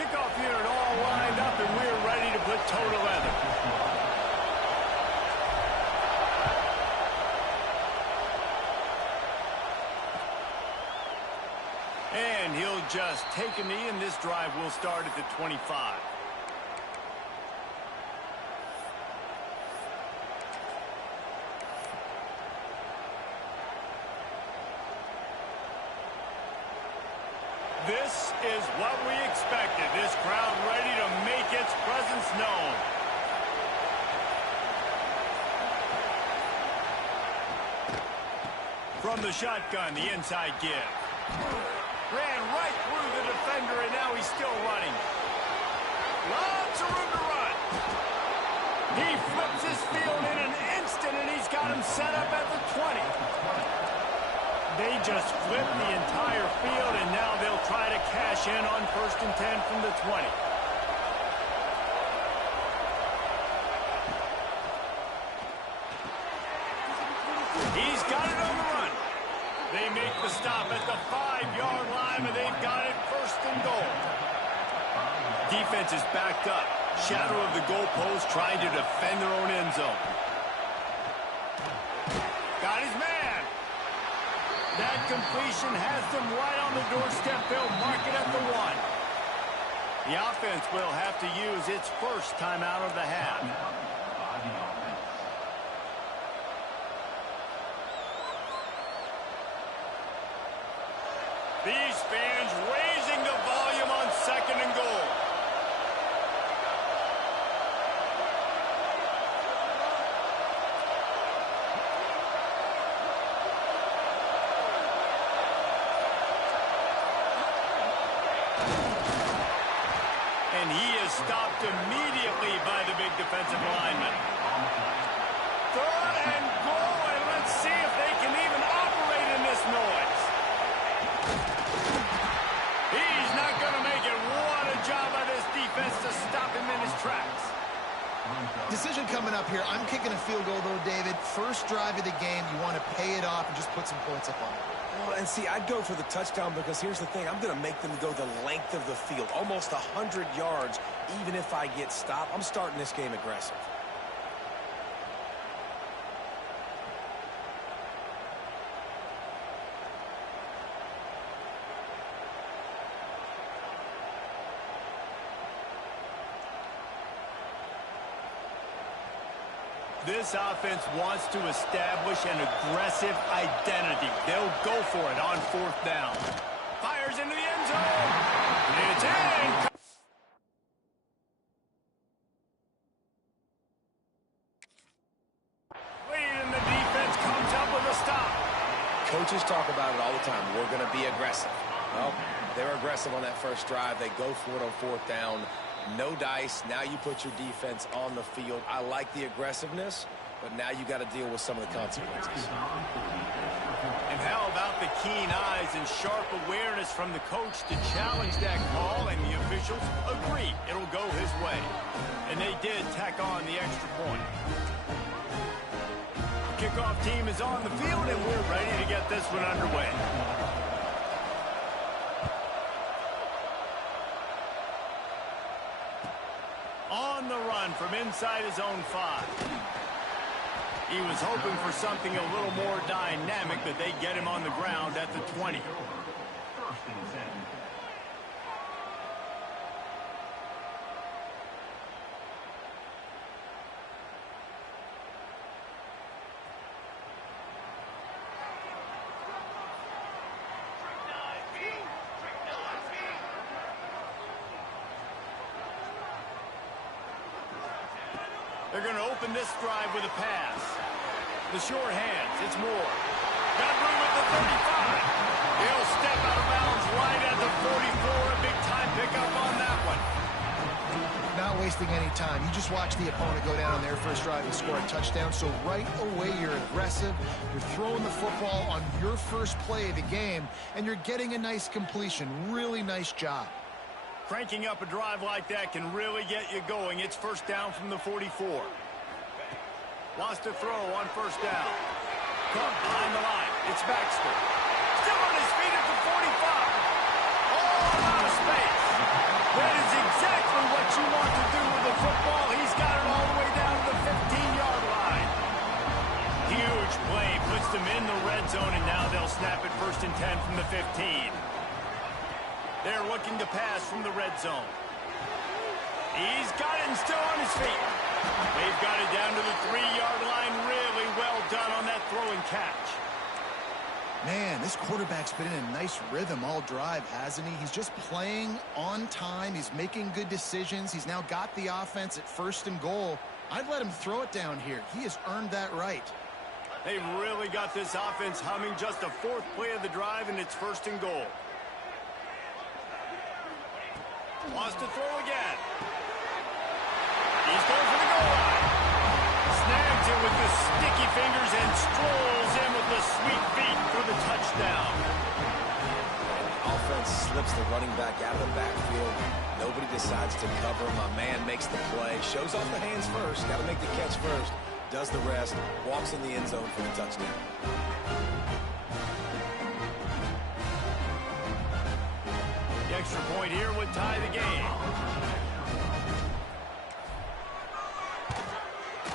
Kickoff unit all lined up, and we're ready to put toe to leather. And he'll just take a knee, and this drive will start at the 25. This is what we expected. This crowd ready to make its presence known. From the shotgun, the inside give. Ran right through the defender, and now he's still running. Lots of room to run. He flips his field in an instant, and he's got him set up at the 20. They just flipped the entire field, and now they'll try to cash in on 1st and 10 from the 20. He's got it on the run. They make the stop at the 5-yard line, and they've got it 1st and goal. Defense is backed up. Shadow of the goalpost trying to defend their own end zone. Got his man. That completion has them right on the doorstep. They'll mark it at the 1. The offense will have to use its first timeout of the half. These fans raising the volume on 2nd and goal. And he is stopped immediately by the big defensive lineman. 3rd and goal, and let's see if they can even operate in this noise. He's not going to make it. What a job by this defense to stop him in his tracks. Decision coming up here. I'm kicking a field goal, though, David. First drive of the game. You want to pay it off and just put some points up on it. Well, and see, I'd go for the touchdown because here's the thing. I'm going to make them go the length of the field, almost 100 yards, even if I get stopped. I'm starting this game aggressive. This offense wants to establish an aggressive identity. They'll go for it on 4th down. Fires into the end zone. It's in. And the defense comes up with a stop. Coaches talk about it all the time. We're going to be aggressive. Well, they were aggressive on that first drive. They go for it on 4th down. No dice. Now you put your defense on the field. I like the aggressiveness, but now you got to deal with some of the consequences. And how about the keen eyes and sharp awareness from the coach to challenge that call, and the officials agree it'll go his way. And they did tack on the extra point. The kickoff team is on the field, and we're ready to get this one underway. On the run from inside his own 5. He was hoping for something a little more dynamic, but they get him on the ground at the 20. 1st and 10. They're going to open this drive with a pass. The short hands, it's Moore. Got room at the 35. He'll step out of bounds right at the 44. A big-time pickup on that one. Not wasting any time. You just watch the opponent go down on their first drive and score a touchdown. So right away, you're aggressive. You're throwing the football on your first play of the game, and you're getting a nice completion. Really nice job. Cranking up a drive like that can really get you going. It's 1st down from the 44. Wants to throw on 1st down. Caught behind the line. It's Baxter. Still on his feet at the 45. All out of space. That is exactly what you want to do with the football. He's got it all the way down to the 15-yard line. Huge play puts them in the red zone, and now they'll snap it 1st and 10 from the 15. They're looking to pass from the red zone. He's got it and still on his feet. They've got it down to the 3-yard line. Really well done on that throw and catch. Man, this quarterback's been in a nice rhythm all drive, hasn't he? He's just playing on time. He's making good decisions. He's now got the offense at 1st and goal. I'd let him throw it down here. He has earned that right. They've really got this offense humming. Just a 4th play of the drive, and it's 1st and goal. Wants to throw again. He's going for the goal line. Snags it with the sticky fingers and strolls in with the sweet feet for the touchdown. Offense slips the running back out of the backfield. Nobody decides to cover him. My man makes the play. Shows off the hands first. Got to make the catch first. Does the rest. Walks in the end zone for the touchdown. The extra point here would tie the game.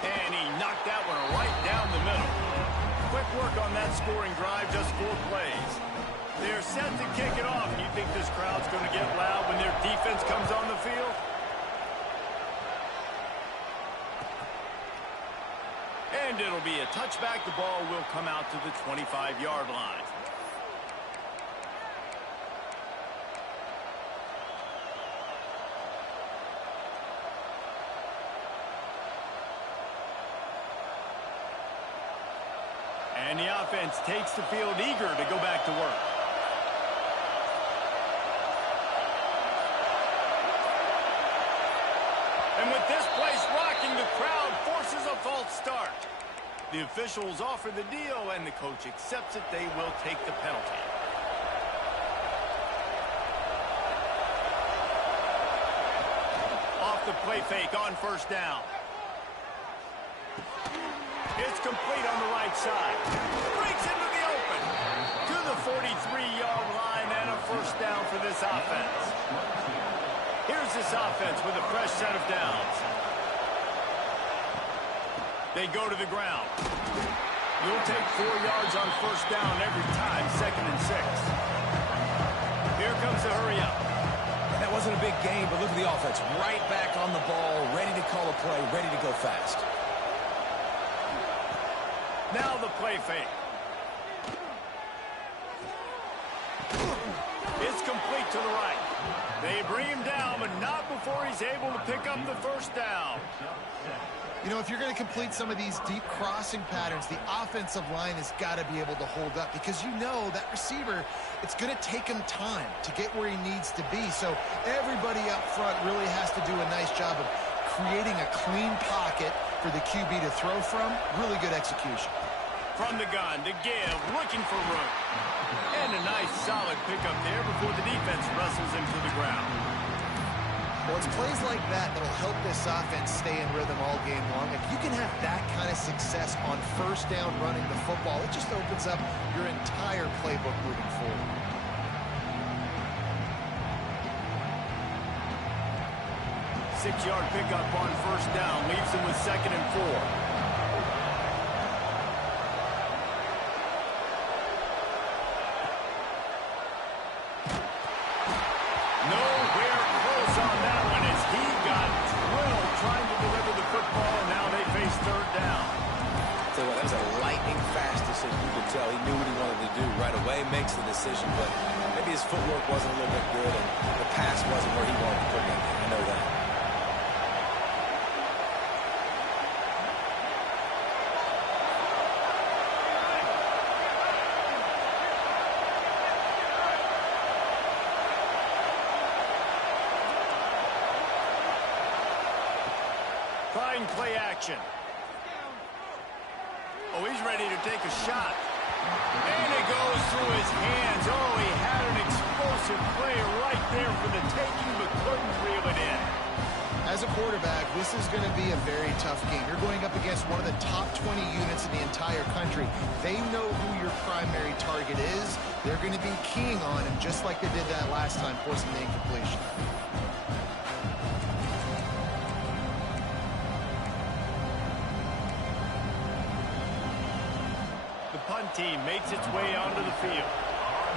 And he knocked that one right down the middle. Quick work on that scoring drive, just 4 plays. They're set to kick it off. You think this crowd's going to get loud when their defense comes on the field? And it'll be a touchback. The ball will come out to the 25-yard line. And the offense takes the field eager to go back to work. And with this place rocking, the crowd forces a false start. The officials offer the deal, and the coach accepts it. They will take the penalty. Off the play fake on 1st down. It's complete on the right side. Breaks into the open. To the 43-yard line and a 1st down for this offense. Here's this offense with a fresh set of downs. They go to the ground. You'll take 4 yards on 1st down every time, 2nd and 6. Here comes the hurry up. That wasn't a big game, but look at the offense. Right back on the ball, ready to call a play, ready to go fast. Now the play fake. It's complete to the right. They bring him down, but not before he's able to pick up the 1st down. You know, if you're going to complete some of these deep crossing patterns, the offensive line has got to be able to hold up because you know that receiver, it's going to take him time to get where he needs to be. So everybody up front really has to do a nice job of creating a clean pocket for the QB to throw from. Really good execution. From the gun to give, looking for room. And a nice solid pickup there before the defense wrestles him to the ground. Well, it's plays like that that'll help this offense stay in rhythm all game long. If you can have that kind of success on 1st down running the football, it just opens up your entire playbook moving forward. Six-yard pickup on 1st down leaves him with 2nd and 4. He knew what he wanted to do right away, makes the decision, but maybe his footwork wasn't a little bit good and the pass wasn't where he wanted to put it in. I know that. Trying play action. Oh, he's ready to take a shot. And it goes through his hands. Oh, he had an explosive play right there for the taking, but couldn't reel it in. As a quarterback, this is going to be a very tough game. You're going up against one of the top 20 units in the entire country. They know who your primary target is. They're going to be keying on him just like they did that last time, forcing the incompletion. team makes its way onto the field.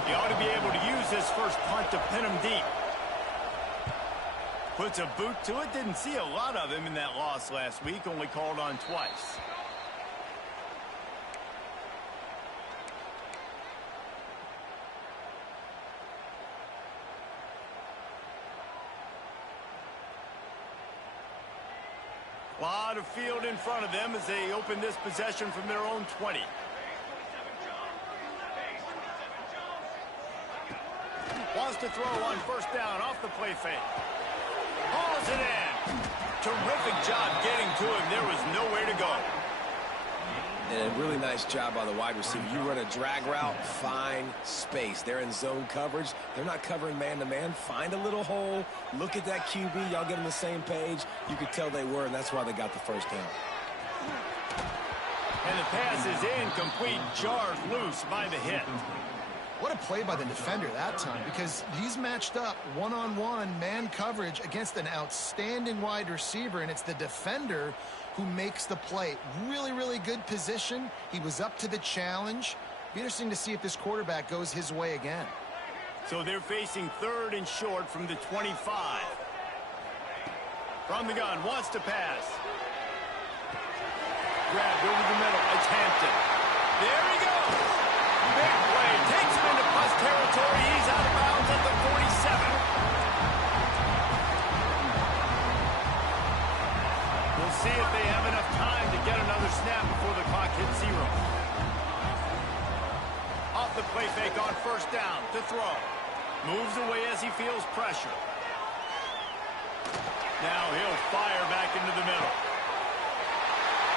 He ought to be able to use this first punt to pin him deep. Puts a boot to it. Didn't see a lot of him in that loss last week. Only called on twice. A lot of field in front of them as they open this possession from their own 20. Wants to throw on first down off the play fake. Hauls it in. Terrific job getting to him. There was nowhere to go. And a really nice job by the wide receiver. You run a drag route, find space. They're in zone coverage. They're not covering man-to-man. Find a little hole. Look at that QB. Y'all get on the same page. You could tell they were, and that's why they got the first down. And the pass is incomplete. Jarred loose by the hit. What a play by the defender that time, because he's matched up one-on-one man coverage against an outstanding wide receiver, and it's the defender who makes the play. Really, really good position. He was up to the challenge. Be interesting to see if this quarterback goes his way again. So they're facing third and short from the 25. From the gun, wants to pass. Grabbed over the middle. It's Hampton. There he goes. Big play. Takes him into plus territory. He's out of bounds at the 47. We'll see if they have enough time to get another snap before the clock hits 0. Off the play fake on first down to throw. Moves away as he feels pressure. Now he'll fire back into the middle.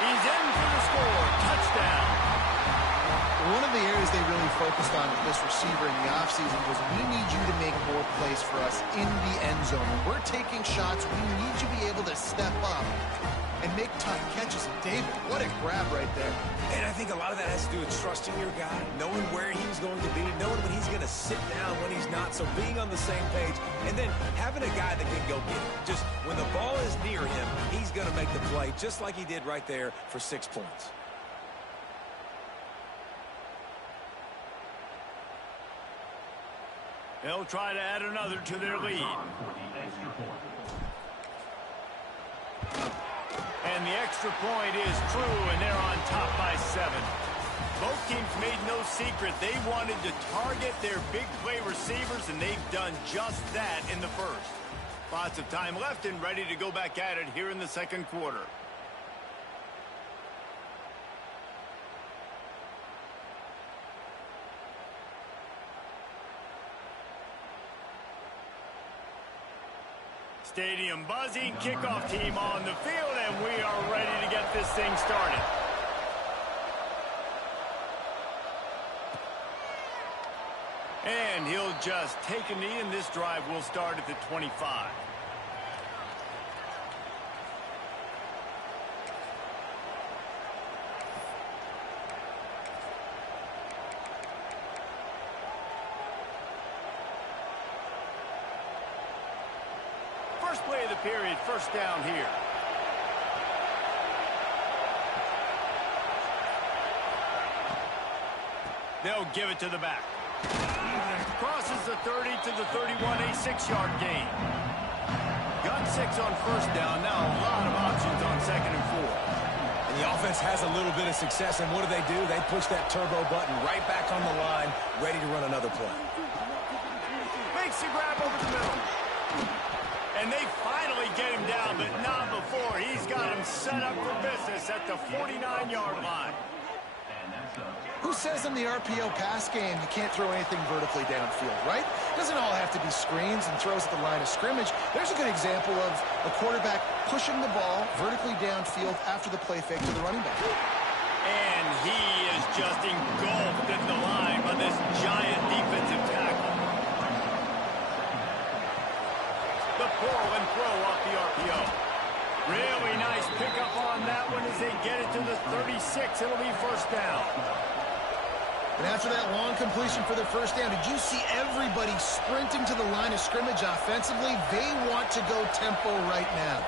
He's in for the score. Touchdown. One of the areas they really focused on with this receiver in the offseason was, we need you to make more plays for us in the end zone. When we're taking shots, we need you to be able to step up and make tough catches. And David, what a grab right there. And I think a lot of that has to do with trusting your guy, knowing where he's going to be, knowing when he's going to sit down, when he's not. So being on the same page, and then having a guy that can go get it. Just when the ball is near him, he's going to make the play, just like he did right there for 6 points. They'll try to add another to their lead. And the extra point is true, and they're on top by 7. Both teams made no secret. They wanted to target their big play receivers, and they've done just that in the first. Lots of time left and ready to go back at it here in the second quarter. Stadium buzzing, kickoff team on the field, and we are ready to get this thing started. And he'll just take a knee, and this drive will start at the 25. First play of the period, first down here. They'll give it to the back. Crosses the 30 to the 31, a 6-yard gain. Got 6 on first down. Now a lot of options on second and 4. And the offense has a little bit of success, and what do? They push that turbo button right back on the line, ready to run another play. Makes the grab over the middle. And they finally get him down, but not before. He's got him set up for business at the 49-yard line. Who says in the RPO pass game you can't throw anything vertically downfield, right? It doesn't all have to be screens and throws at the line of scrimmage. There's a good example of a quarterback pushing the ball vertically downfield after the play fake to the running back. And he is just engulfed at the line by this giant defensive tackle. The pull and throw off the RPO. Really nice pickup on that one as they get it to the 36. It'll be first down. And after that long completion for their first down, did you see everybody sprinting to the line of scrimmage offensively? They want to go tempo right now.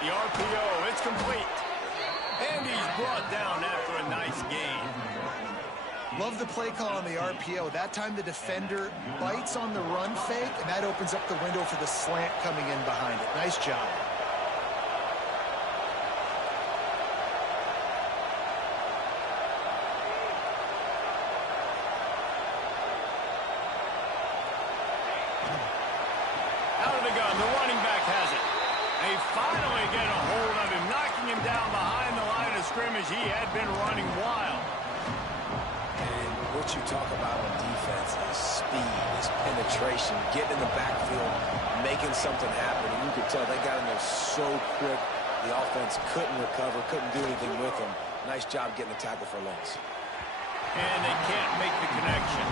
The RPO, it's complete. And he's brought down after a nice gain. Love the play call on the RPO. That time the defender bites on the run fake, and that opens up the window for the slant coming in behind it. Nice job. Out of the gun, the running back has it. They finally get a hold of him, knocking him down behind the line of scrimmage. He had been running wild. And what you talk about on defense is speed, is penetration, getting in the backfield, making something happen. And you could tell they got in there so quick. The offense couldn't recover, couldn't do anything with them. Nice job getting the tackle for loss. And they can't make the connection.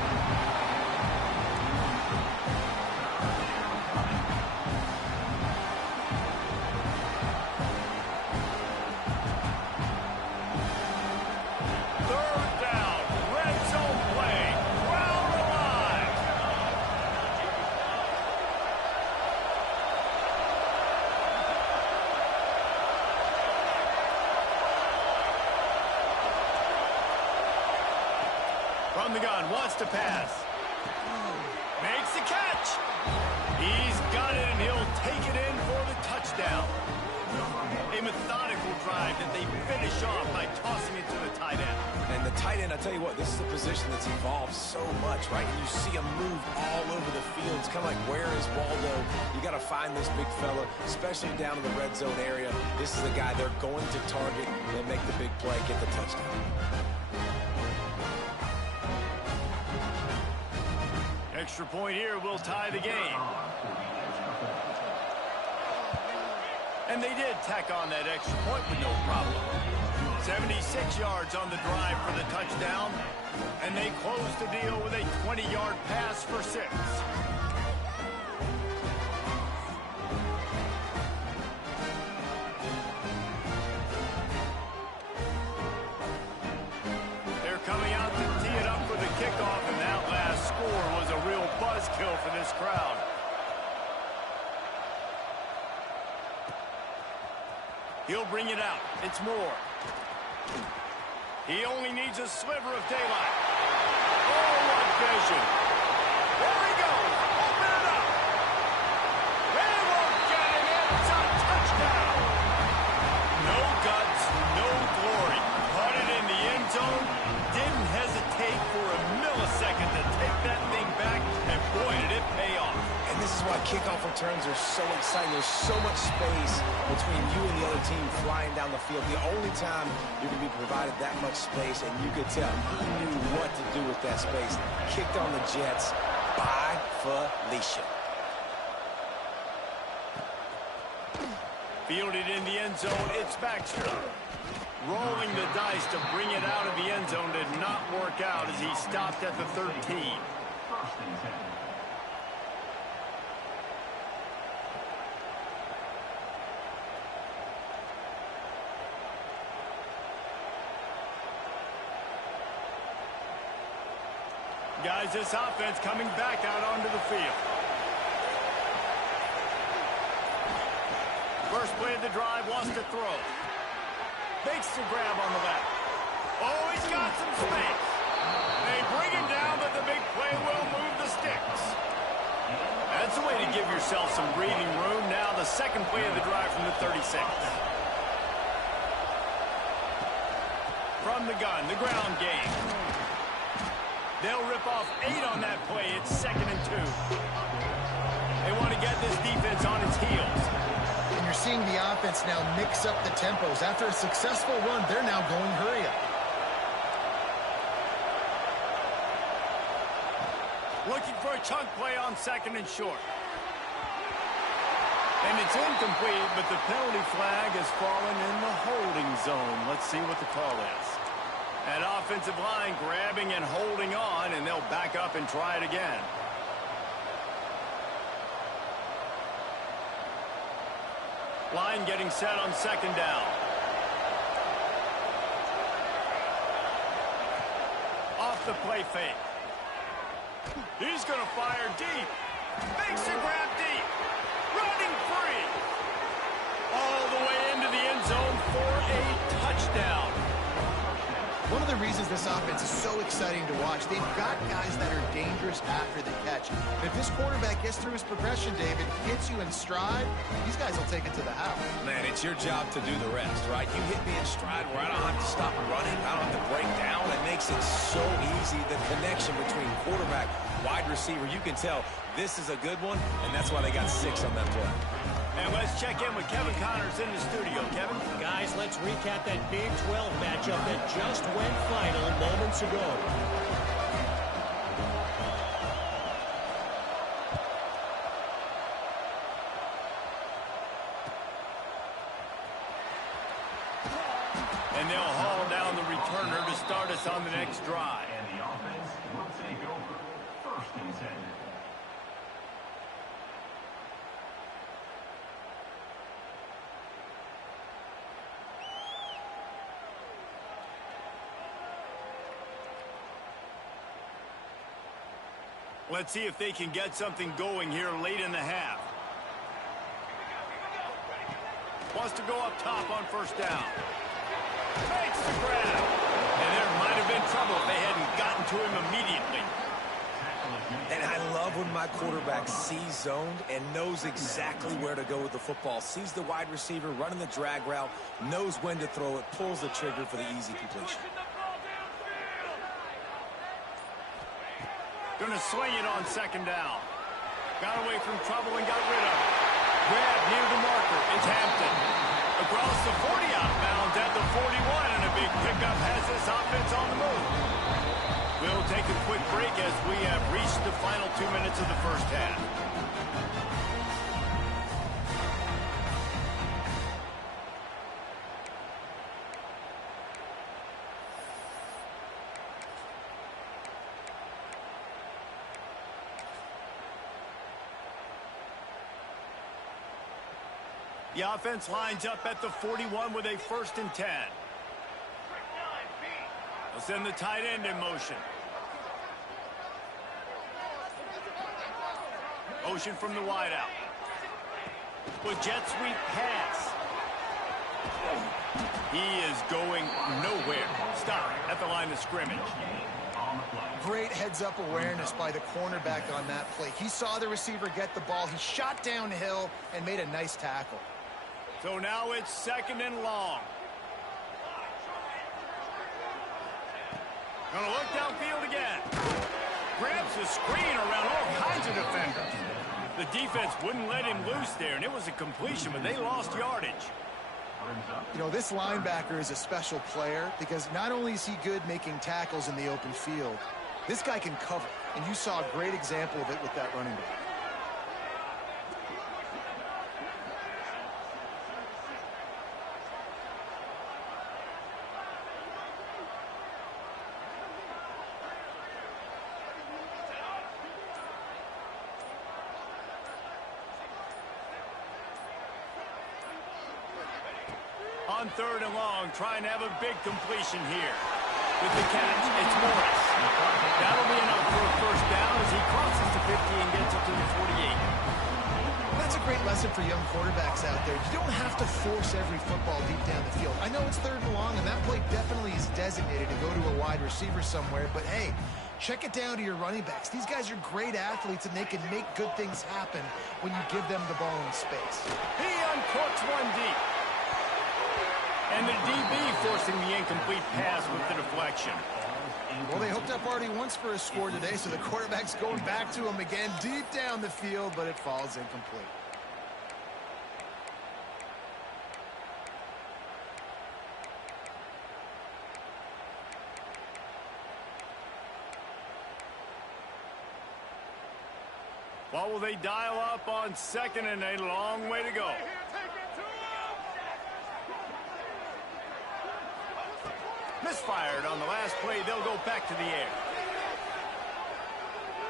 From the gun, wants to pass. Makes the catch. He's got it, and he'll take it in for the touchdown. A methodical drive that they finish off by tossing it to the tight end. And the tight end, I tell you what, this is a position that's evolved so much, right? And you see him move all over the field. It's kind of like, where is Waldo? You got to find this big fella, especially down in the red zone area. This is the guy they're going to target. They make the big play, get the touchdown. Extra point here will tie the game. And they did tack on that extra point with no problem. 76 yards on the drive for the touchdown. And they close the deal with a 20-yard pass for 6. They're coming out to tee it up for the kickoff, and that last score was a real buzzkill for this crowd. He'll bring it out. It's Moore. He only needs a sliver of daylight. Oh, what vision. There he goes. Open it up. They won't get him in. It's a touchdown. No guts, no glory. Caught it in the end zone. Didn't hesitate for a millisecond to take that thing back. And boy, did it pay off. And this is why kickoff returns are so exciting. There's so much space between you and the other team flying down the field. The only time you're going to be provided that much space, and you could tell he knew what to do with that space. Kicked on the Jets by Felicia. Fielded in the end zone, it's Baxter. Rolling the dice to bring it out of the end zone did not work out as he stopped at the 13. Guys, this offense coming back out onto the field. First play of the drive, wants to throw. Makes the grab on the left. Oh, he's got some space. They bring him down, but the big play will move the sticks. That's a way to give yourself some breathing room. Now the second play of the drive from the 36. From the gun, the ground game. They'll rip off 8 on that play. It's 2nd and 2. They want to get this defense on its heels. And you're seeing the offense now mix up the tempos. After a successful run, they're now going hurry up. Looking for a chunk play on 2nd and short. And it's incomplete, but the penalty flag has fallen in the holding zone. Let's see what the call is. That offensive line grabbing and holding on, and they'll back up and try it again. Line getting set on 2nd down. Off the play fake. He's going to fire deep. Makes a grab deep. Running free. All the way into the end zone for a touchdown. down. One of the reasons this offense is so exciting to watch, they've got guys that are dangerous after the catch. And if this quarterback gets through his progression, David, hits you in stride, these guys will take it to the house. Man, it's your job to do the rest, right? You hit me in stride where I don't have to stop running. I don't have to break down. It makes it so easy. The connection between quarterback, wide receiver, you can tell this is a good one, and that's why they got 6 on that play. And let's check in with Kevin Connors in the studio. Kevin? Guys, let's recap that Big 12 matchup that just went final moments ago. And they'll haul down the returner to start us on the next drive. And the offense will take over. 1st and 10. Let's see if they can get something going here late in the half. Wants to go up top on 1st down. Makes the grab. And there might have been trouble if they hadn't gotten to him immediately. And I love when my quarterback sees zoned and knows exactly where to go with the football. Sees the wide receiver running the drag route, knows when to throw it, pulls the trigger for the easy completion. Going to swing it on 2nd down. Got away from trouble and got rid of it. Grab near the marker. It's Hampton. Across the 40 outbound at the 41, and a big pickup has this offense on the move. We'll take a quick break as we have reached the final 2 minutes of the 1st half. The offense lines up at the 41 with a 1st and 10. They'll send the tight end in motion. Motion from the wideout. With jet sweep pass. He is going nowhere. Stop at the line of scrimmage. Great heads-up awareness by the cornerback on that play. He saw the receiver get the ball. He shot downhill and made a nice tackle. So now it's 2nd and long. Gonna look downfield again. Grabs the screen around all kinds of defenders. The defense wouldn't let him loose there, and it was a completion, but they lost yardage. You know, this linebacker is a special player because not only is he good making tackles in the open field, this guy can cover, and you saw a great example of it with that running back. On 3rd and long, trying to have a big completion here. With the catch, it's Morris. That'll be enough for a 1st down as he crosses the 50 and gets it to the 48. That's a great lesson for young quarterbacks out there. You don't have to force every football deep down the field. I know it's 3rd and long, and that play definitely is designated to go to a wide receiver somewhere, but hey, check it down to your running backs. These guys are great athletes, and they can make good things happen when you give them the ball in space. He uncorks one deep. And the DB forcing the incomplete pass with the deflection. Well, they hooked up already once for a score today, so the quarterback's going back to him again deep down the field, but it falls incomplete. What will they dial up on 2nd and a long way to go? Misfired on the last play. They'll go back to the air.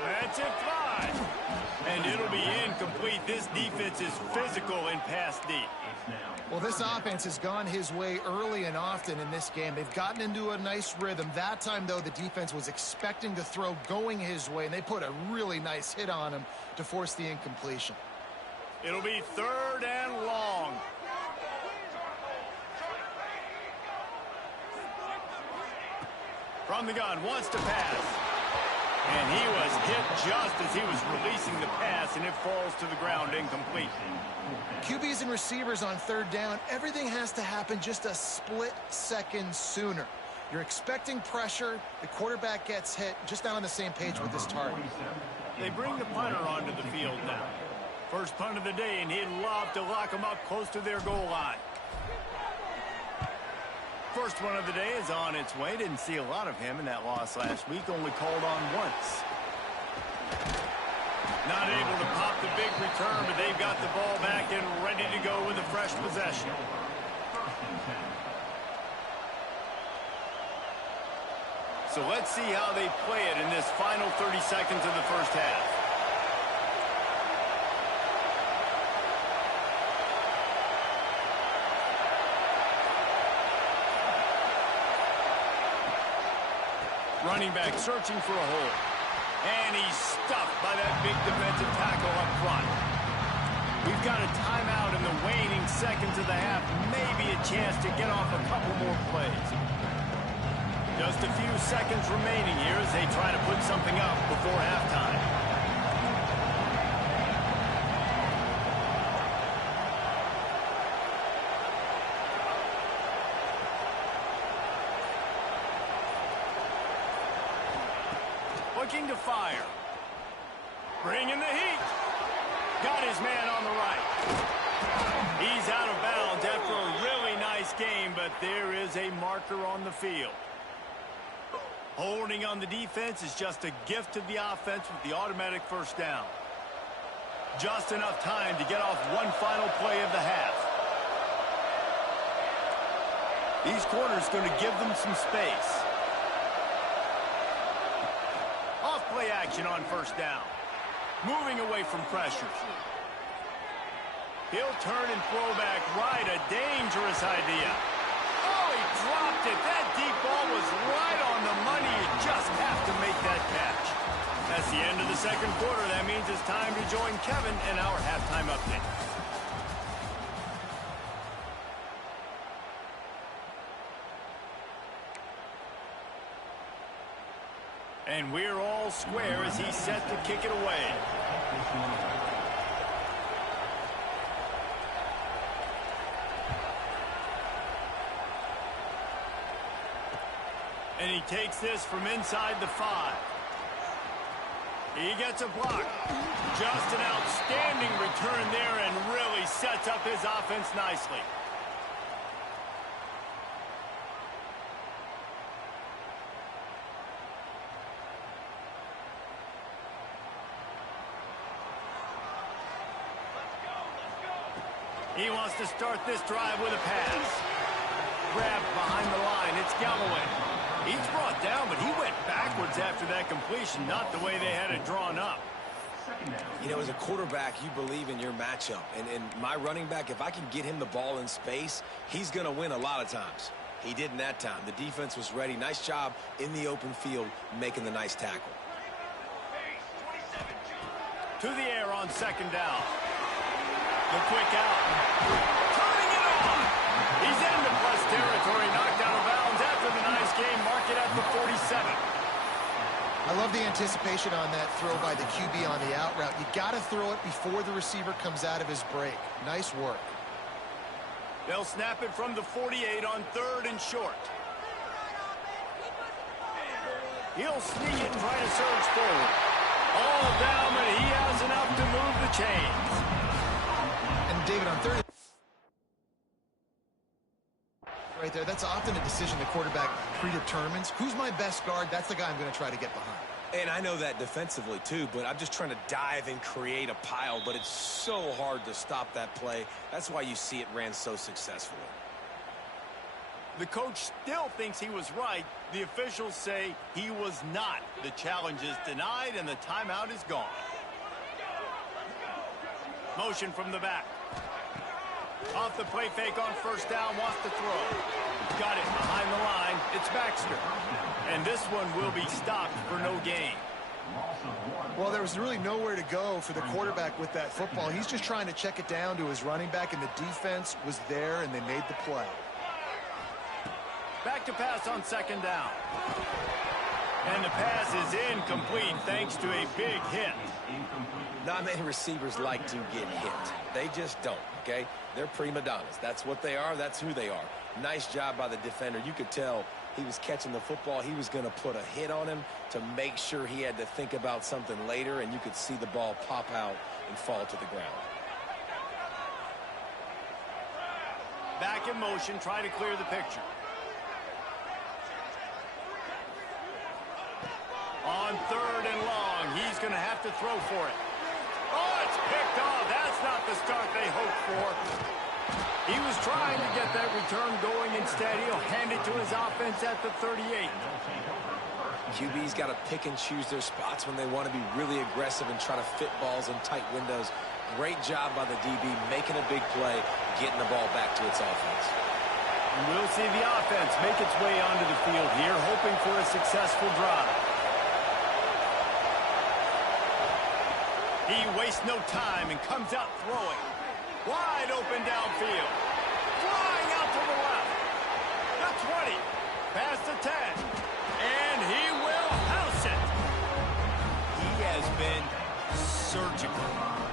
That's it, 5. And it'll be incomplete. This defense is physical and pass deep. Well, this offense has gone his way early and often in this game. They've gotten into a nice rhythm. That time, though, the defense was expecting to throw going his way, and they put a really nice hit on him to force the incompletion. It'll be 3rd and long. From the gun, wants to pass. And he was hit just as he was releasing the pass, and it falls to the ground incomplete. QBs and receivers on third down, everything has to happen just a split second sooner. You're expecting pressure, the quarterback gets hit, just not on the same page with this target. They bring the punter onto the field now. First punt of the day, and he'd love to lock them up close to their goal line. First one of the day is on its way. Didn't see a lot of him in that loss last week, only called on once. Not able to pop the big return, but they've got the ball back and ready to go with a fresh possession. So let's see how they play it in this final 30 seconds of the first half. Running back searching for a hole. And he's stuffed by that big defensive tackle up front. We've got a timeout in the waning seconds of the half. Maybe a chance to get off a couple more plays. Just a few seconds remaining here as they try to put something up before halftime. Looking to fire. Bringing the heat. Got his man on the right. He's out of bounds after a really nice game, but there is a marker on the field. Holding on the defense is just a gift to the offense with the automatic first down. Just enough time to get off one final play of the half. These corners going to give them some space. Off-play action on first down. Moving away from pressure. He'll turn and throw back right. A dangerous idea. Oh, he dropped it. That deep ball was right on the money. You just have to make that catch. That's the end of the second quarter. That means it's time to join Kevin in our halftime update. And we're all square as he's set to kick it away. And he takes this from inside the 5. He gets a block. Just an outstanding return there and really sets up his offense nicely. He wants to start this drive with a pass. Grabbed behind the line. It's Galloway. He's brought down, but he went backwards after that completion, not the way they had it drawn up. You know, as a quarterback, you believe in your matchup. And my running back, if I can get him the ball in space, he's going to win a lot of times. He didn't that time. The defense was ready. Nice job in the open field making the nice tackle. To the air on second down. The quick out. Turning it on. He's into plus territory, knocked out of bounds after the nice game. Mark it at the 47. I love the anticipation on that throw by the QB on the out route. You got to throw it before the receiver comes out of his break. Nice work. They'll snap it from the 48 on third and short. He'll sneak it and try to surge forward. All down, but he has enough to move the chains. And David, on third, right there, that's often a decision the quarterback predetermines. Who's my best guard? That's the guy I'm going to try to get behind. And I know that defensively, too, but I'm just trying to dive and create a pile, but it's so hard to stop that play. That's why you see it ran so successfully. The coach still thinks he was right. The officials say he was not. The challenge is denied, and the timeout is gone. Motion from the back. Off the play fake on first down, wants to throw. Got it behind the line. It's Baxter. And this one will be stopped for no gain. Well, there was really nowhere to go for the quarterback with that football. He's just trying to check it down to his running back, and the defense was there, and they made the play. Back to pass on second down. And the pass is incomplete thanks to a big hit. Not many receivers like to get hit. They just don't, okay? They're prima donnas. That's what they are. That's who they are. Nice job by the defender. You could tell he was catching the football. He was going to put a hit on him to make sure he had to think about something later, and you could see the ball pop out and fall to the ground. Back in motion, try to clear the picture. On 3rd and long, he's going to have to throw for it. Oh, it's picked off. That's not the start they hoped for. He was trying to get that return going. Instead, he'll hand it to his offense at the 38. QB's got to pick and choose their spots when they want to be really aggressive and try to fit balls in tight windows. Great job by the DB making a big play, getting the ball back to its offense. And we'll see the offense make its way onto the field here, hoping for a successful drive. He wastes no time and comes out throwing. Wide open downfield. Flying out to the left. The 20. Past the 10. And he will house it. He has been surgical.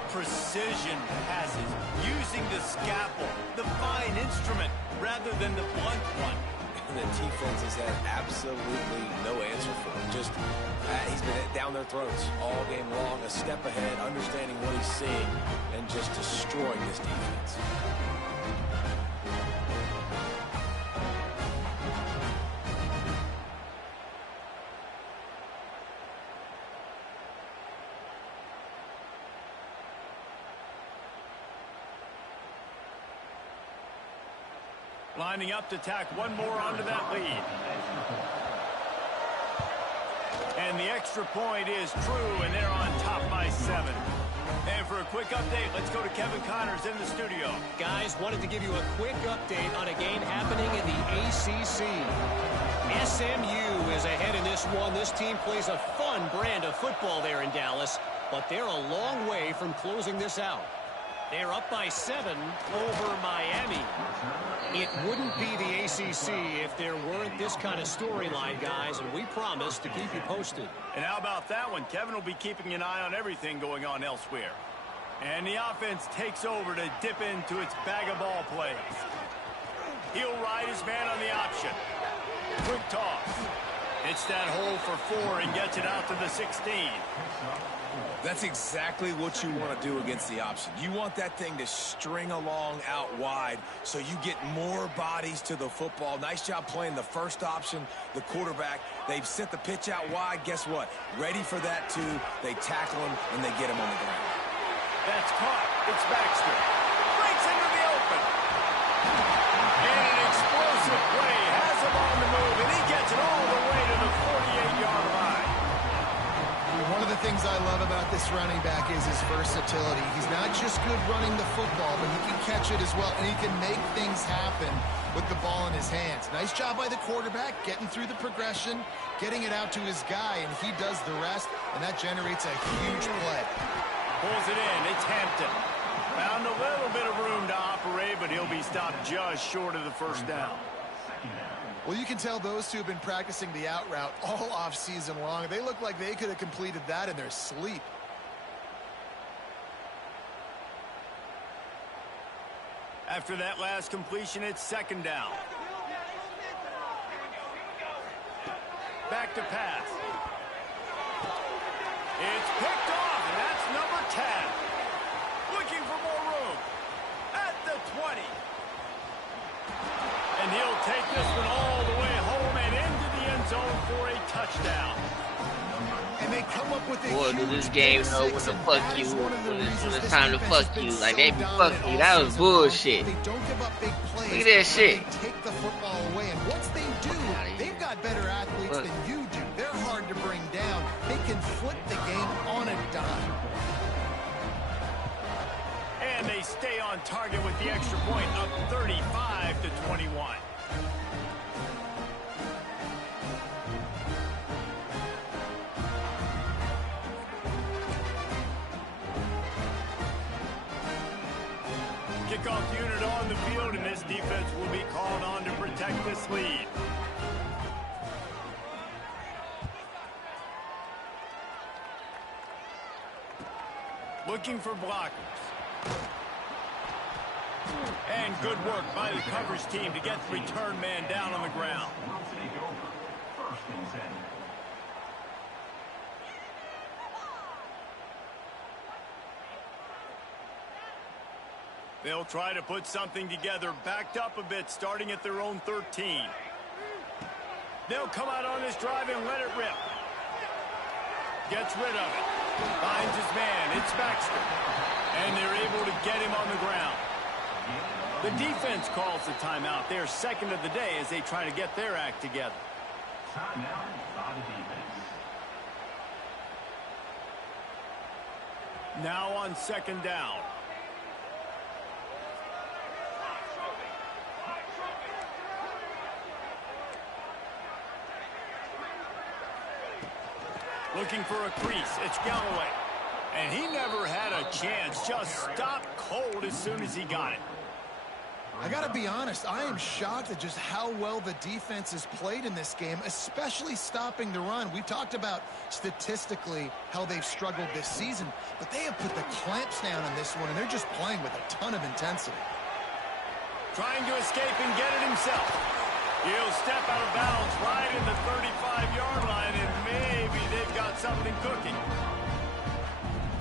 Precision passes. Using the scalpel. The fine instrument rather than the blunt one. And the defense has had absolutely no answer for him. Just, he's been down their throats all game long, a step ahead, understanding what he's seeing, and just destroying this defense. Lining up to tack one more onto that lead. And the extra point is true, and they're on top by 7. And for a quick update, let's go to Kevin Connors in the studio. Guys, wanted to give you a quick update on a game happening in the ACC. SMU is ahead in this one. This team plays a fun brand of football there in Dallas, but they're a long way from closing this out. They're up by 7 over Miami. It wouldn't be the ACC if there weren't this kind of storyline, guys, and we promise to keep you posted. And how about that one? Kevin will be keeping an eye on everything going on elsewhere. And the offense takes over to dip into its bag of ball plays. He'll ride his man on the option. Quick toss. Hits that hole for 4 and gets it out to the 16. That's exactly what you want to do against the option. You want that thing to string along out wide so you get more bodies to the football. Nice job playing the first option, the quarterback. They've sent the pitch out wide. Guess what? Ready for that, too. They tackle him, and they get him on the ground. That's caught. It's Baxter. Breaks into the open. And an explosive play has him on the move, and he gets it all the way to the 48-yard line. One of the things I love about this running back is his versatility. He's not just good running the football, but he can catch it as well, and he can make things happen with the ball in his hands. Nice job by the quarterback, getting through the progression, getting it out to his guy, and he does the rest, and that generates a huge play. Pulls it in. It's Hampton. Found a little bit of room to operate, but he'll be stopped just short of the first down. Well, you can tell those two have been practicing the out route all off-season long. They look like they could have completed that in their sleep. After that last completion, it's 2nd down. Back to pass. It's picked off, and that's number 10. Looking for more room. At the 20. And he'll take this one all the way home and into the end zone for a touchdown. And they come up with a boy, do this game know when to fuck you, when it's time to fuck you. Like, they be fucking you. That was bullshit. They don't give up big plays. Look at that shit. They take the football away, and once they do, they've got better athletes than you do. They're hard to bring down. They can flip the game on a dime. And they stay on target with the extra point, up 35-21. Kickoff unit on the field, and this defense will be called on to protect this lead. Looking for blockers. And good work by the coverage team to get the return man down on the ground. Will take over. First and 10. They'll try to put something together, backed up a bit, starting at their own 13. They'll come out on this drive and let it rip. Gets rid of it. Finds his man. It's Baxter. And they're able to get him on the ground. The defense calls the timeout. They're second of the day as they try to get their act together. Timeout by the defense. Now on second down. Looking for a crease. It's Galloway. And he never had a chance. Just stopped cold as soon as he got it. I got to be honest, I am shocked at just how well the defense has played in this game, especially stopping the run. We talked about statistically how they've struggled this season, but they have put the clamps down on this one, and they're just playing with a ton of intensity. Trying to escape and get it himself. He'll step out of bounds right in the 35-yard line, and maybe they've got something cooking.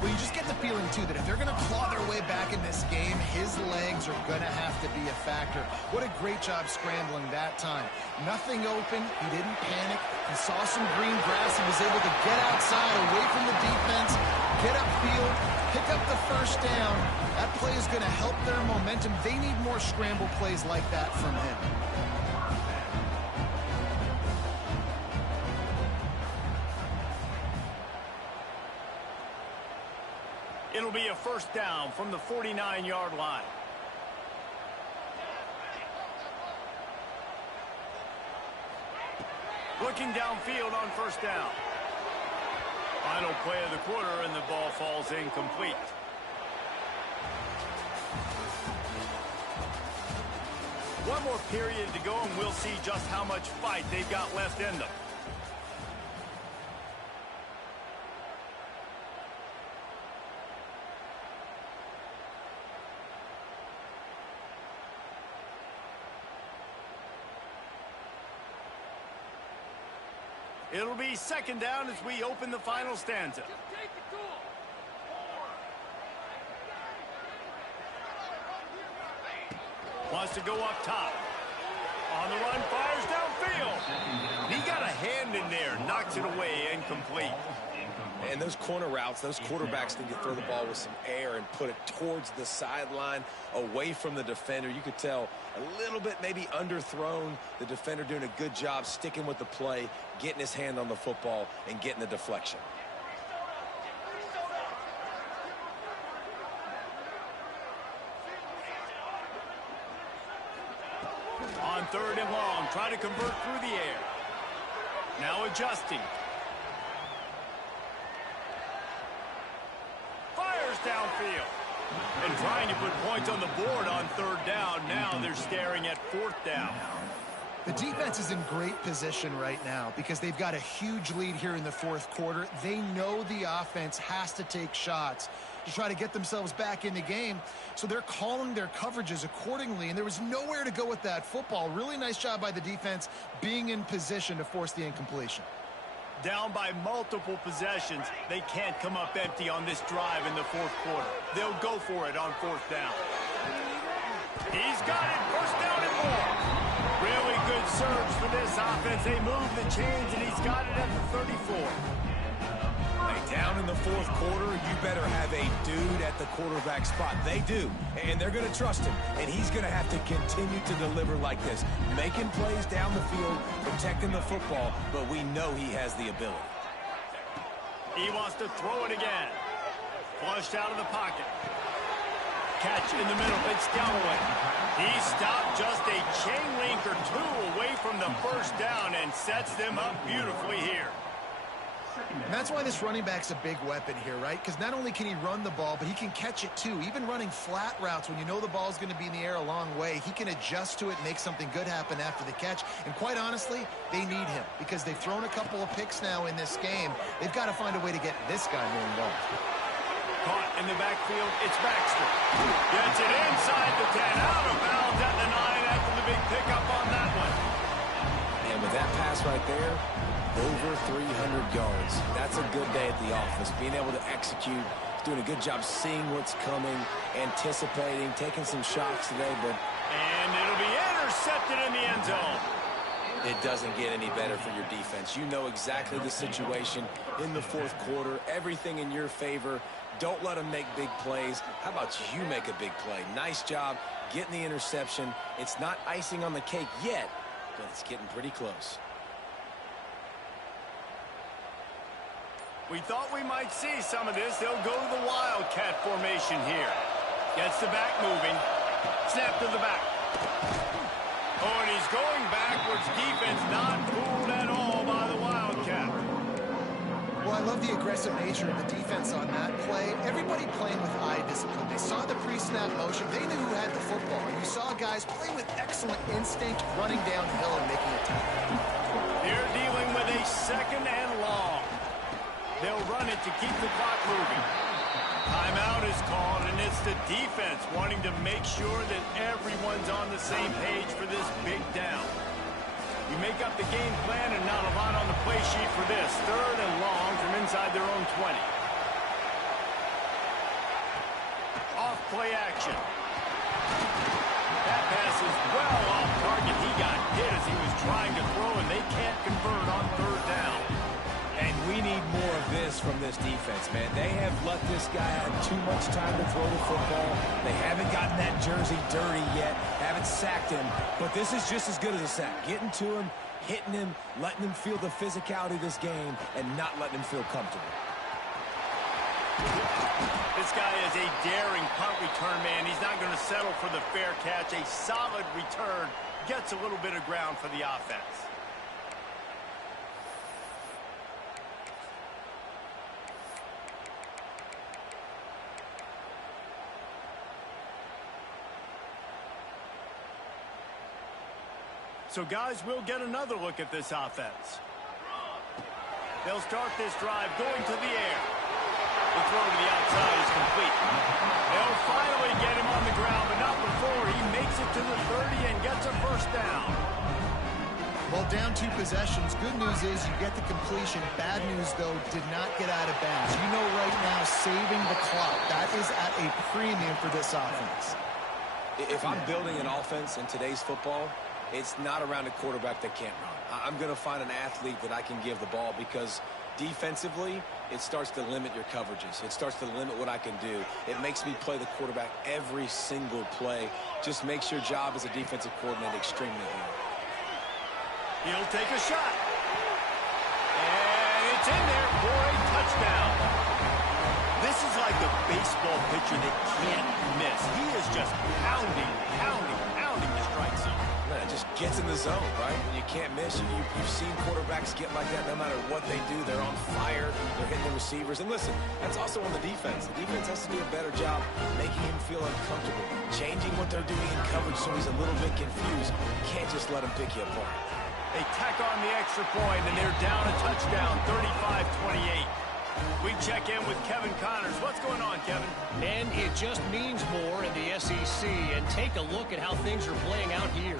Well, you just get the feeling, too, that if they're going to claw their way back in this game, his legs are going to have to be a factor. What a great job scrambling that time. Nothing open. He didn't panic. He saw some green grass. He was able to get outside, away from the defense, get upfield, pick up the first down. That play is going to help their momentum. They need more scramble plays like that from him. It'll be a first down from the 49-yard line. Looking downfield on first down. Final play of the quarter, and the ball falls incomplete. One more period to go, and we'll see just how much fight they've got left in them. It'll be second down as we open the final stanza. Wants to go up top. On the run, fires downfield. He got a hand in there, knocks it away, incomplete. And those corner routes, those quarterbacks need to throw the ball with some air and put it towards the sideline, away from the defender. You could tell a little bit maybe underthrown. The defender doing a good job sticking with the play, getting his hand on the football, and getting the deflection. On third and long, try to convert through the air. Now adjusting. Fires downfield. And trying to put points on the board on third down. Now they're staring at fourth down. The defense is in great position right now because they've got a huge lead here in the fourth quarter. They know the offense has to take shots to try to get themselves back in the game. So they're calling their coverages accordingly, and there was nowhere to go with that football. Really nice job by the defense being in position to force the incompletion. Down by multiple possessions, they can't come up empty on this drive in the fourth quarter. They'll go for it on fourth down. He's got it, first down and more. Really good surge for this offense. They move the chains, and he's got it at the 34. Hey, down in the fourth quarter, you better have a dude at the quarterback spot. They do, and they're going to trust him, and he's going to have to continue to deliver like this, making plays down the field, protecting the football, but we know he has the ability. He wants to throw it again. Flushed out of the pocket. Catch in the middle. It's Galloway. He stopped just a chain link or two away from the first down and sets them up beautifully here. And that's why this running back's a big weapon here, right? Because not only can he run the ball, but he can catch it too. Even running flat routes when you know the ball's going to be in the air a long way, he can adjust to it and make something good happen after the catch. And quite honestly, they need him because they've thrown a couple of picks now in this game. They've got to find a way to get this guy more involved. Caught in the backfield, it's Baxter. Gets it inside the 10, out of bounds at the 9 after the big pickup on that one. And with that pass right there, over 300 yards. That's a good day at the office. Being able to execute, doing a good job seeing what's coming, anticipating, taking some shots today. And it'll be intercepted in the end zone. It doesn't get any better for your defense. You know exactly the situation in the fourth quarter. Everything in your favor. Don't let them make big plays. How about you make a big play? Nice job getting the interception. It's not icing on the cake yet, but it's getting pretty close. We thought we might see some of this. They'll go to the Wildcat formation here. Gets the back moving. Snap to the back. Oh, and he's going backwards. Defense not fooled at all by the Wildcat. Well, I love the aggressive nature of the defense on that play. Everybody playing with eye discipline. They saw the pre-snap motion. They knew who had the football. You saw guys play with excellent instinct, running downhill and making a tackle. They're dealing with a second and long. They'll run it to keep the clock moving. Timeout is called, and it's the defense wanting to make sure that everyone's on the same page for this big down. You make up the game plan and not a lot on the play sheet for this. Third and long from inside their own 20. Off play action. That pass is well off target. He got hit as he was trying to throw, and they can't convert on third down. And we need more of this from this defense, man. They have let this guy have too much time to throw the football. They haven't gotten that jersey dirty yet, haven't sacked him, but this is just as good as a sack. Getting to him, hitting him, letting him feel the physicality of this game, and not letting him feel comfortable. This guy is a daring punt return man. He's not going to settle for the fair catch. A solid return gets a little bit of ground for the offense. So, guys, we'll get another look at this offense. They'll start this drive going to the air. The throw to the outside is complete. They'll finally get him on the ground, but not before he makes it to the 30 and gets a first down. Well, down 2 possessions. Good news is you get the completion. Bad news, though, did not get out of bounds. You know right now, saving the clock, that is at a premium for this offense. If I'm building an offense in today's football, it's not around a quarterback that can't run. I'm going to find an athlete that I can give the ball because defensively, it starts to limit your coverages. It starts to limit what I can do. It makes me play the quarterback every single play. Just makes your job as a defensive coordinator extremely hard. He'll take a shot. And it's in there for a touchdown. This is like the baseball pitcher that can't miss. He is just pounding the strike zone. Man, it just gets in the zone, right? You can't miss. You've seen quarterbacks get like that no matter what they do. They're on fire. They're hitting the receivers. And listen, that's also on the defense. The defense has to do a better job making him feel uncomfortable, changing what they're doing in coverage so he's a little bit confused. You can't just let him pick you apart. They tack on the extra point, and they're down a touchdown, 35-28. We check in with Kevin Connors. What's going on, Kevin? And it just means more in the SEC. And take a look at how things are playing out here.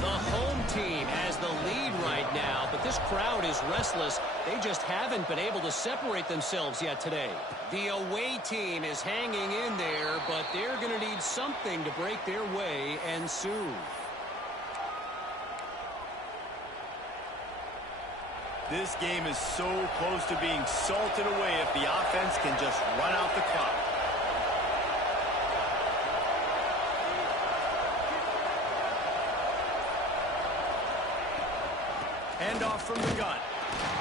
The home team has the lead right now, but this crowd is restless. They just haven't been able to separate themselves yet today. The away team is hanging in there, but they're going to need something to break their way, and soon. This game is so close to being salted away if the offense can just run out the clock. Handoff from the gun.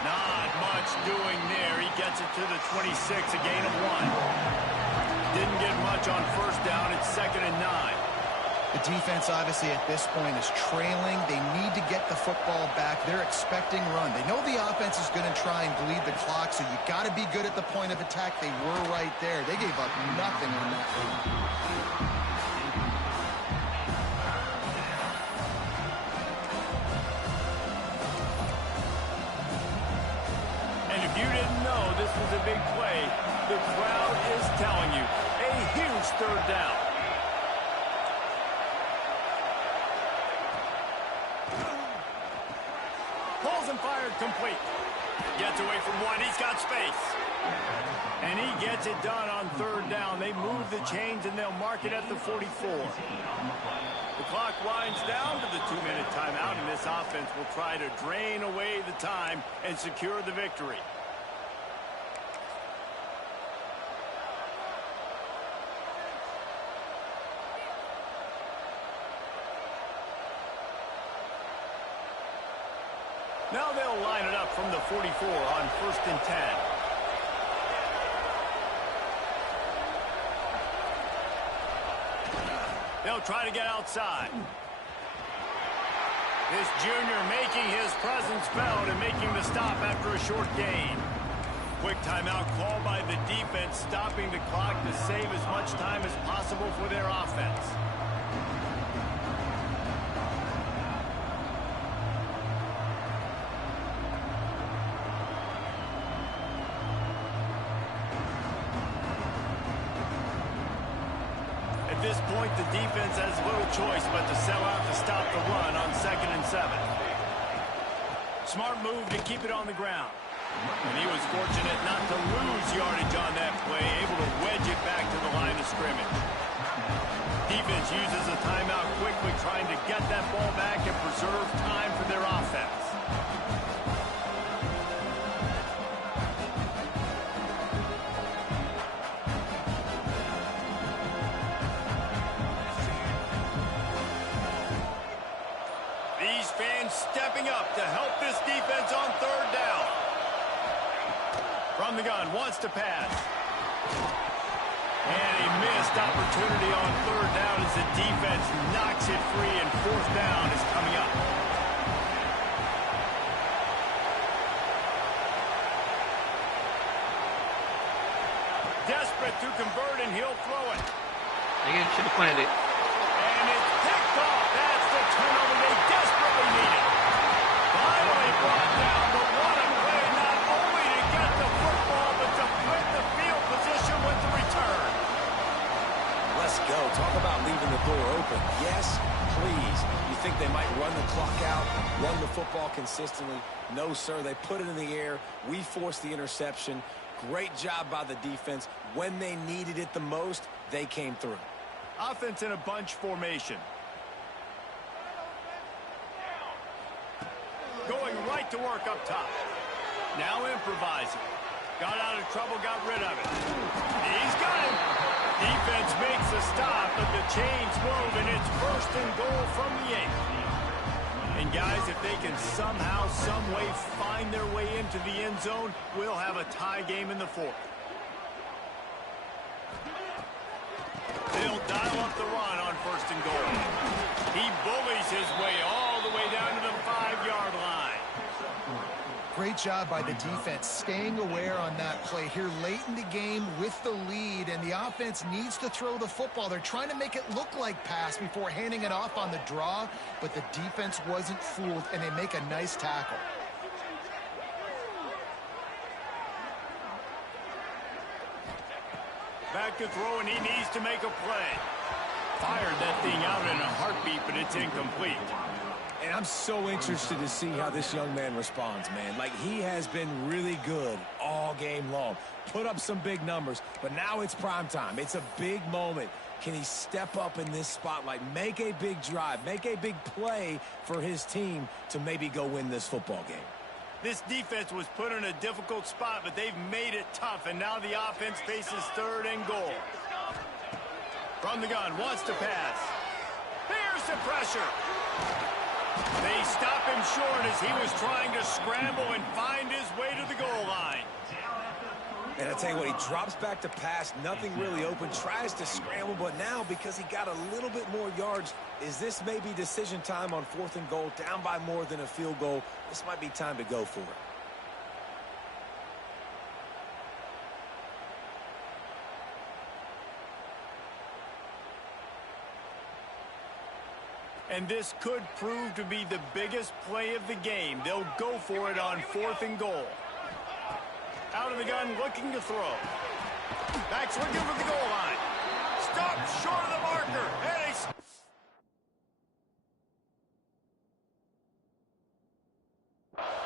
Not much doing there. He gets it to the 26, a gain of 1. Didn't get much on first down. It's 2nd and 9. The defense, obviously, at this point is trailing. They need to get the football back. They're expecting run. They know the offense is going to try and bleed the clock, so you got to be good at the point of attack. They were right there. They gave up nothing on that one. And if you didn't know this was a big play, The crowd is telling you, a huge third down. Pulls and fired complete. Gets away from one. He's got space. And he gets it done on third down. They move the chains, and they'll mark it at the 44. The clock winds down to the 2-minute timeout, and this offense will try to drain away the time and secure the victory. Now they'll line it up from the 44 on 1st and 10. They'll try to get outside. This junior making his presence felt and making the stop after a short gain. Quick timeout called by the defense, stopping the clock to save as much time as possible for their offense. At this point, the defense has little choice but to sell out to stop the run on 2nd and 7. Smart move to keep it on the ground. And he was fortunate not to lose yardage on that play, able to wedge it back to the line of scrimmage. Defense uses a timeout quickly, trying to get that ball back and preserve time for their offense. These fans stepping up to help this defense on third down. From the gun, wants to pass. And a missed opportunity on third down as the defense knocks it free, and 4th down is coming up. Desperate to convert, and he'll throw it. Again, should have planned it. And it's picked off. That's the turnover they desperately needed. Finally brought down, but what a play, not only to get the football, but to flip the field position with the return. Let's go. Talk about leaving the door open. Yes, please. You think they might run the clock out, run the football consistently? No, sir. They put it in the air. We forced the interception. Great job by the defense. When they needed it the most, they came through. Offense in a bunch formation. Going right to work up top. Now improvising. Got out of trouble, got rid of it. He's got him. Defense makes a stop, but the chains move, and it's 1st and goal from the 8. And guys, if they can somehow, some way find their way into the end zone, we'll have a tie game in the 4th. They'll dial up the run on 1st and goal. He bullies his way all the way down to the 5-yard line. Great job by the defense staying aware on that play here late in the game with the lead, and the offense needs to throw the football. They're trying to make it look like pass before handing it off on the draw, but the defense wasn't fooled, and they make a nice tackle. Back to throw, and he needs to make a play. Fired that thing out in a heartbeat, but it's incomplete. And I'm so interested to see how this young man responds, man. Like, he has been really good all game long. Put up some big numbers, but now it's prime time. It's a big moment. Can he step up in this spotlight, make a big drive, make a big play for his team to maybe go win this football game? This defense was put in a difficult spot, but they've made it tough, and now the offense faces 3rd and goal. From the gun, wants to pass. Here's the pressure. They stop him short as he was trying to scramble and find his way to the goal line. And I tell you what, he drops back to pass, nothing really open, tries to scramble, but now because he got a little bit more yards, is this maybe decision time on 4th and goal, down by more than a field goal? This might be time to go for it. And this could prove to be the biggest play of the game. They'll go for it on 4th and goal. Out of the gun, looking to throw. Backs looking for the goal line. Stopped short of the marker. And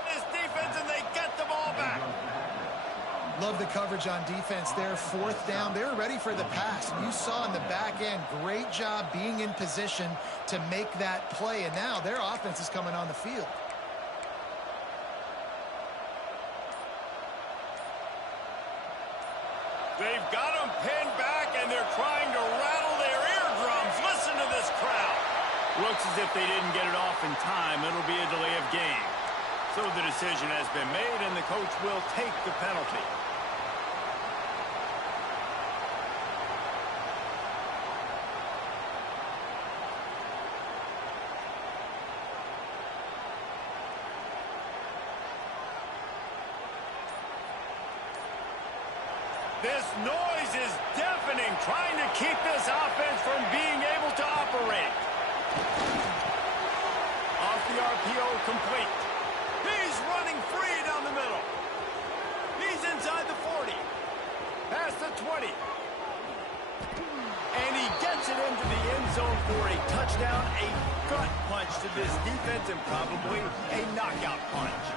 his defense, and they get the ball back. Love the coverage on defense there. Fourth down. They were ready for the pass. And you saw in the back end, great job being in position to make that play. And now their offense is coming on the field. They've got them pinned back, and they're trying to rattle their eardrums. Listen to this crowd. Looks as if they didn't get it off in time. It'll be a delay of game. So the decision has been made, and the coach will take the penalty. This noise is deafening, trying to keep this offense from being able to operate. Off the RPO, complete. He's running free down the middle. He's inside the 40. Past the 20. And he gets it into the end zone for a touchdown, a gut punch to this defense, and probably a knockout punch.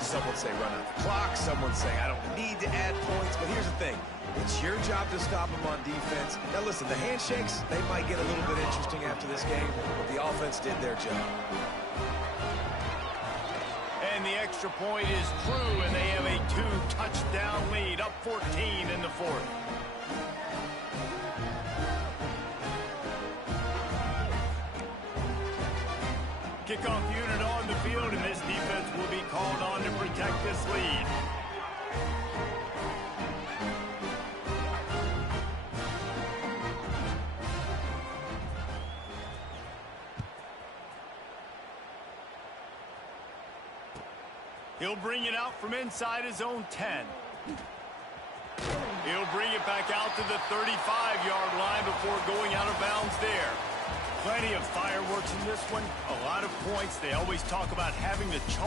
Some would say run out the clock. Some would say I don't need to add points. But here's the thing. It's your job to stop them on defense. Now, listen, the handshakes, they might get a little bit interesting after this game, but the offense did their job. And the extra point is true, and they have a 2-touchdown lead, up 14 in the fourth. Kickoff unit on the field, and this defense will be called on to protect this lead. He'll bring it out from inside his own 10. He'll bring it back out to the 35-yard line before going out of bounds there. Plenty of fireworks in this one. A lot of points. They always talk about having the